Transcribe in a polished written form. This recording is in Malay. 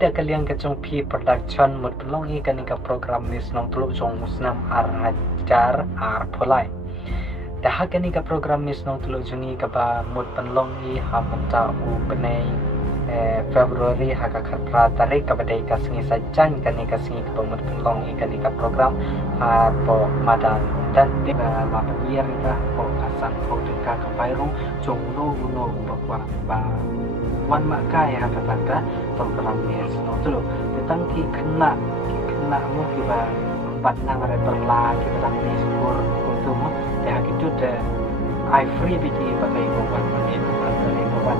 ida kalian kecung pi production mut pelong I kan ka program mis Nongtluh jong musnam arajar pulai dah kan ka program mis Nongtluh jungi ka ba mut pelong I ha menta u benai Februari ha ka khatra tarik ka badai ka singi sajan kan ka singi ka mut pelong I kan ka program ha po madan dan di la year ka po asan po ka ka bairung jong no bakwa ba wan makai ha kata program ni Nongtluh tentang ki kena mu ki ba bat nang re perla ki ba ni skur untuk dah gitu de I free biji bagai buat ni buat